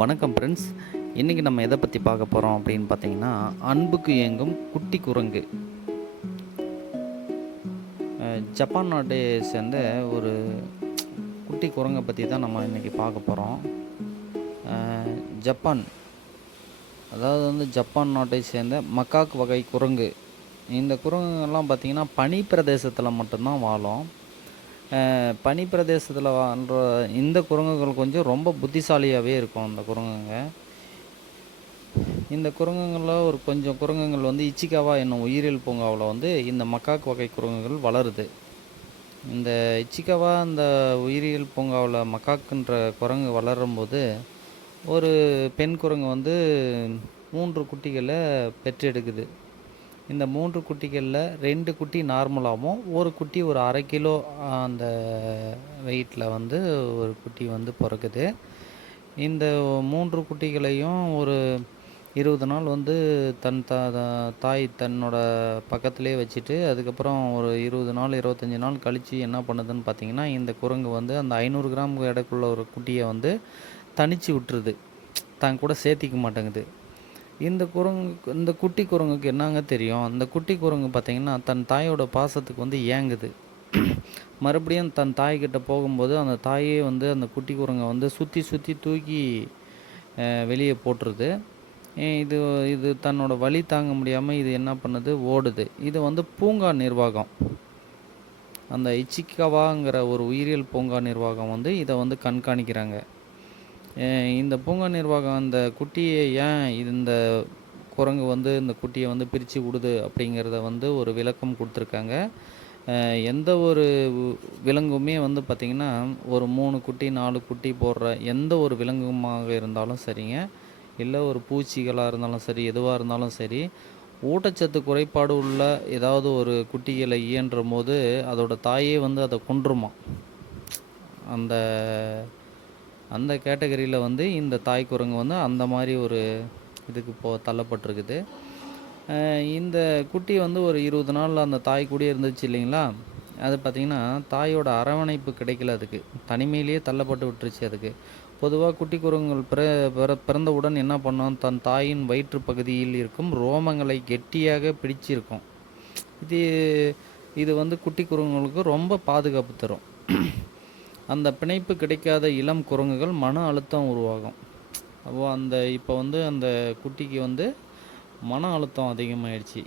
வணக்கம் ஃப்ரெண்ட்ஸ். இன்றைக்கி நம்ம எதை பற்றி பார்க்க போகிறோம் அப்படின்னு பார்த்தீங்கன்னா, அன்புக்கு ஏங்கும் குட்டி குரங்கு. ஜப்பான் நாட்டை சேர்ந்த ஒரு குட்டி குரங்கை பற்றி தான் நம்ம இன்றைக்கி பார்க்க போகிறோம். ஜப்பான், அதாவது வந்து ஜப்பான் நாட்டை சேர்ந்த மக்காக் வகை குரங்கு. இந்த குரங்குகள்லாம் பார்த்திங்கன்னா பனி பிரதேசத்தில் மட்டும்தான் வாழும். பனி பிரதேசத்தில் வாழ்கிற இந்த குரங்குகள் கொஞ்சம் ரொம்ப புத்திசாலியாகவே இருக்கும். அந்த குரங்குங்க, இந்த குரங்குகளில் ஒரு கொஞ்சம் குரங்குகள் வந்து இச்சிகாவா என்னும் உயிரியல் பூங்காவில் வந்து இந்த மக்காக் வகை குரங்குகள் வளருது. இந்த இச்சிகாவா அந்த உயிரியல் பூங்காவில் மக்காக்குன்ற குரங்கு வளரும்போது ஒரு பெண் குரங்கு வந்து 3 குட்டிகளை பெற்றெடுக்குது. இந்த 3 குட்டிகளில் 2 குட்டி நார்மலாகவும் ஒரு குட்டி ஒரு 1/2 கிலோ அந்த வெயிட்டில் வந்து ஒரு குட்டி வந்து பிறக்குது. இந்த 3 குட்டிகளையும் ஒரு 20 நாள் வந்து தன் தாய் தன்னோட பக்கத்திலே வச்சுட்டு, அதுக்கப்புறம் ஒரு 20 நாள் 25 நாள் கழித்து என்ன பண்ணுதுன்னு பார்த்தீங்கன்னா, இந்த குரங்கு வந்து அந்த 500 கிராம் எடைக்குள்ள ஒரு குட்டியை வந்து தனிச்சு விட்டுருது. தான் கூட சேர்த்திக்க மாட்டேங்குது. இந்த குட்டி குரங்குக்கு என்னங்க தெரியும்? அந்த குட்டி குரங்கு பார்த்திங்கன்னா தன் தாயோட பாசத்துக்கு வந்து ஏங்குது. மறுபடியும் தன் தாய்கிட்ட போகும்போது அந்த தாயே வந்து அந்த குட்டி குரங்கை வந்து சுற்றி சுற்றி தூக்கி வெளியே போட்டுருது. இது இது தன்னோட வலி தாங்க முடியாமல் இது என்ன பண்ணுது, ஓடுது. இது வந்து பூங்கா நிர்வாகம், அந்த இச்சிகாவாங்கிற ஒரு உயிரியல் பூங்கா நிர்வாகம் வந்து இதை வந்து கண்காணிக்கிறாங்க. இந்த பூங்கா நிர்வாகம் அந்த குட்டியை ஏன் இந்த குரங்கு வந்து இந்த குட்டியை வந்து பிரித்து விடுது அப்படிங்கிறத வந்து ஒரு விளக்கம் கொடுத்துருக்காங்க. எந்த ஒரு விலங்குமே வந்து பார்த்திங்கன்னா ஒரு 3 குட்டி 4 குட்டி போடுற எந்த ஒரு விலங்குமாக இருந்தாலும் சரிங்க, இல்லை ஒரு பூச்சிகளாக இருந்தாலும் சரி, எதுவாக இருந்தாலும் சரி, ஊட்டச்சத்து குறைபாடு உள்ள ஏதாவது ஒரு குட்டிகளை இயன்றும் போது அதோட தாயே வந்து அதை கொன்றுமா. அந்த அந்த கேட்டகரியில் வந்து இந்த தாய் குரங்கு வந்து அந்த மாதிரி ஒரு இதுக்கு தள்ளப்பட்டிருக்குது. இந்த குட்டி வந்து ஒரு 20 நாள் அந்த தாய் கூடயே இருந்துச்சு இல்லைங்களா, அது பார்த்திங்கன்னா தாயோட அரவணைப்பு கிடைக்கல, அதுக்கு தனிமையிலேயே தள்ளப்பட்டு விட்டுருச்சு. அதுக்கு பொதுவாக குட்டி குரங்குகள் பிறந்தவுடன் என்ன பண்ணோம், தன் தாயின் வயிற்று பகுதியில் இருக்கும் ரோமங்களை கெட்டியாக பிடிச்சிருக்கும். இது இது வந்து குட்டி குரங்குகளுக்கு ரொம்ப பாதுகாப்பு தரும். அந்த பிணைப்பு கிடைக்காத இளம் குரங்குகள் மன அழுத்தம் உருவாகும். இப்போ வந்து அந்த குட்டிக்கு வந்து மன அழுத்தம் அதிகமாகிடுச்சு.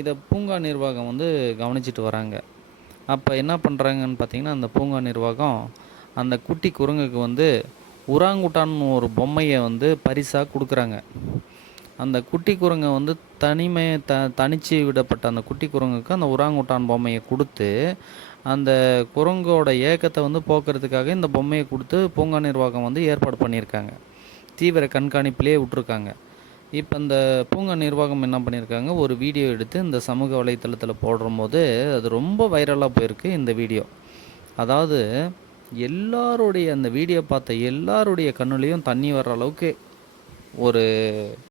இதை பூங்கா நிர்வாகம் வந்து கவனிச்சிட்டு வராங்க. அப்போ என்ன பண்ணுறாங்கன்னு பார்த்திங்கன்னா, அந்த பூங்கா நிர்வாகம் அந்த குட்டி குரங்குக்கு வந்து உராங்குட்டான்னு ஒரு பொம்மையை வந்து பரிசாக கொடுக்குறாங்க. அந்த குட்டி குரங்கை வந்து தனிச்சு விடப்பட்ட அந்த குட்டி குரங்குக்கு அந்த உராங்குட்டான் பொம்மையை கொடுத்து, அந்த குரங்கோட ஏக்கத்தை வந்து போக்குறதுக்காக இந்த பொம்மையை கொடுத்து பூங்கா நிர்வாகம் வந்து ஏற்பாடு பண்ணியிருக்காங்க. தீவிர கண்காணிப்பிலே விட்ருக்காங்க. இப்போ இந்த பூங்கா நிர்வாகம் என்ன பண்ணியிருக்காங்க, ஒரு வீடியோ எடுத்து இந்த சமூக வலைத்தளத்தில் போடும்போது அது ரொம்ப வைரலாக போயிருக்கு இந்த வீடியோ. அதாவது அந்த வீடியோ பார்த்த எல்லாருடைய கண்ணுலேயும் தண்ணி வர்ற அளவுக்கு ஒரு